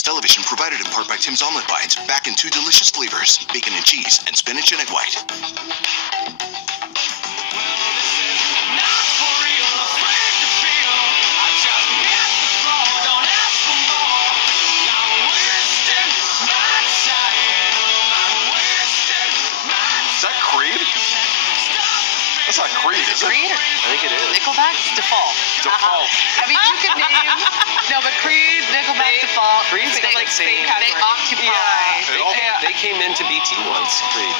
Breakfast television provided in part by Tim's Omelet Bites, back in 2 delicious flavors, bacon and cheese, and spinach and egg white. Is that Creed? That's not Creed, is it? Creed? I think it is. Nickelback? Default. Default. I mean, you could name. No, but Creed, Nickelback, Default. Creed's they, like saying- they occupy. They came into BT once, Creed.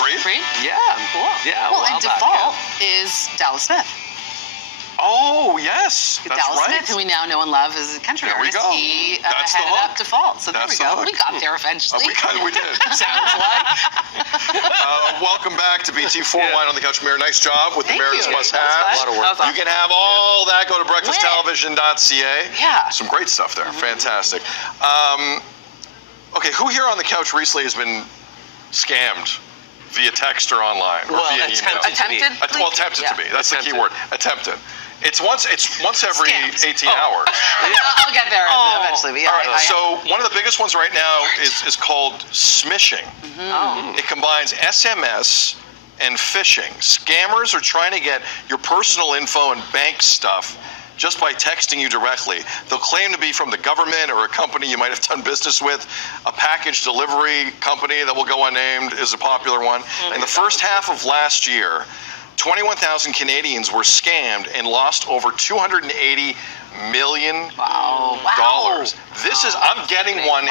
Creed? Creed? Yeah. Cool. Yeah. Well, a while and back, Default is Dallas Smith. Oh, yes. That's Dallas right. Smith, who we now know and love as a country There we artist, go. he That's the headed hook. up Default. So That's there the we go. hook. We got there eventually. We did. Sounds like. Welcome back to BT4 Wine on the Couch, Mayor. Nice job with the Thank Mayor's you. Must That was Haves. fun. A lot of work. You can have all that. Go to breakfasttelevision.ca. Yeah. Some great stuff there. Fantastic. Okay, who here on the couch recently has been scammed via text or online or via email? Attempted to be. Attempted to be. That's the key word. Attempted. It's once every Scammed. 18 hours. I'll get there eventually. But yeah, All right, so one of the biggest ones right now is called smishing. It combines SMS and phishing. Scammers are trying to get your personal info and bank stuff just by texting you directly. They'll claim to be from the government or a company you might have done business with. A package delivery company that will go unnamed is a popular one. In the first half of last year, 21,000 Canadians were scammed and lost over $280 million. This is, I'm getting one.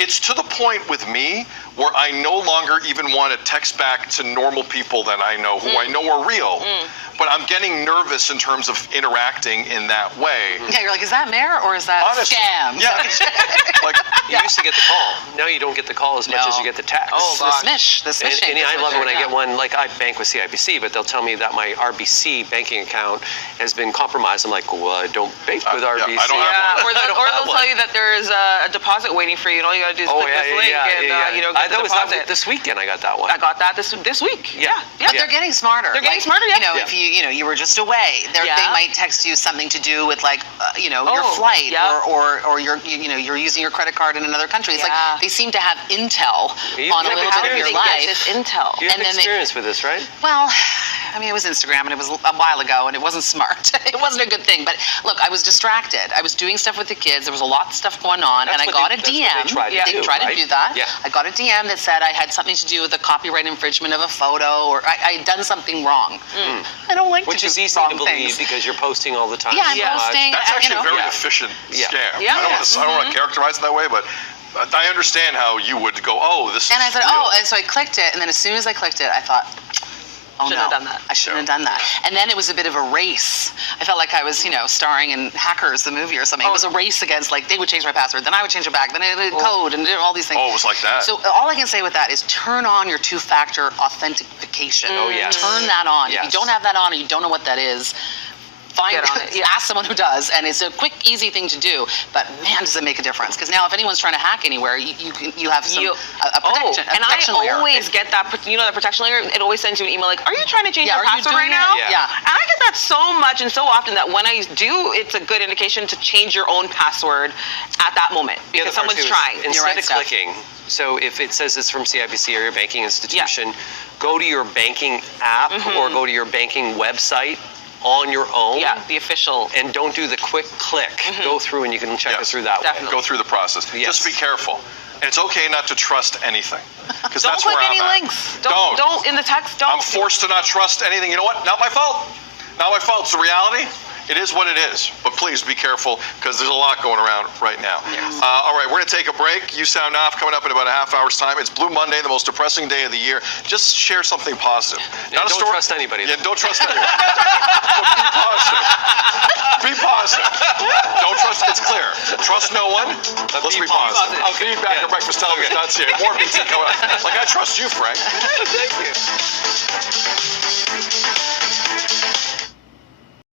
It's to the point with me where I no longer even want to text back to normal people that I know, who I know are real. But I'm getting nervous in terms of interacting in that way. Yeah, you're like, is that Mayor or is that Honestly, scam? Yeah. Like, You used to get the call. Now you don't get the call as much as you get the text. The smishing. And I love it when I get one, like I bank with CIBC, but they'll tell me that my RBC banking account has been compromised. I'm like, well, I don't bank with RBC. I don't have one. Or they'll tell you that there's a deposit waiting for you, and all you gotta do is click this link and get the that was deposit. this weekend I got that one. I got that this week. Yeah. But they're getting smarter. They're getting smarter, yeah. If you were just away, they might text you something to do with like your flight or you're using your credit card in another country. It's like they seem to have intel on a little bit of your life. This intel. You have experience with this, right? Well, I mean, it was Instagram, and it was a while ago, and it wasn't smart. It wasn't a good thing. But look, I was distracted. I was doing stuff with the kids. There was a lot of stuff going on, and I got a DM. They tried to do that. Yeah. I got a DM that said I had something to do with a copyright infringement of a photo, or I had done something wrong. I don't like Which to is do easy wrong to believe things. because you're posting all the time. Yeah, I'm posting. That's actually a very efficient scam. Yeah. I don't want to characterize it that way, but I understand how you would go, oh, this is And I said, real. and so I clicked it, and then as soon as I clicked it, I thought, Shouldn't have done that. I shouldn't have done that. And then it was a bit of a race. I felt like I was, starring in Hackers, the movie or something. It was a race against, like, they would change my password, then I would change it back, then I would code and all these things. Oh, it was like that. So all I can say with that is turn on your two-factor authentication. Oh, yes. Turn that on. Yes. If you don't have that on or you don't know what that is, ask someone who does, and it's a quick, easy thing to do. But man, does it make a difference? Because now, if anyone's trying to hack anywhere, you have some a protection. And protection I layer. always get that. That protection layer. It always sends you an email like, "Are you trying to change your password right now?" Yeah. And I get that so much and so often that when I do, it's a good indication to change your own password at that moment because someone's trying. Instead of clicking. So if it says it's from CIBC or your banking institution, go to your banking app or go to your banking website on your own. Yeah, the official. And don't do the quick click. Go through and you can check it through that way. Go through the process. Just be careful. And it's okay not to trust anything. Because that's where I'm at. Don't click any links. Don't in the text. Don't. I'm forced to not trust anything. You know what? Not my fault. Not my fault. It's the reality. It is what it is. But please be careful because there's a lot going around right now. Yes. All right, we're going to take a break. You Sound Off coming up in about a half hour's time. It's Blue Monday, the most depressing day of the year. Just share something positive. Don't trust anybody. Yeah, don't trust anyone. But be positive. Be positive. Don't trust. It's clear. Trust no one. Let's be positive. I'll be back at breakfasttelevision.ca. More BT coming up. Like I trust you, Frank. Thank you.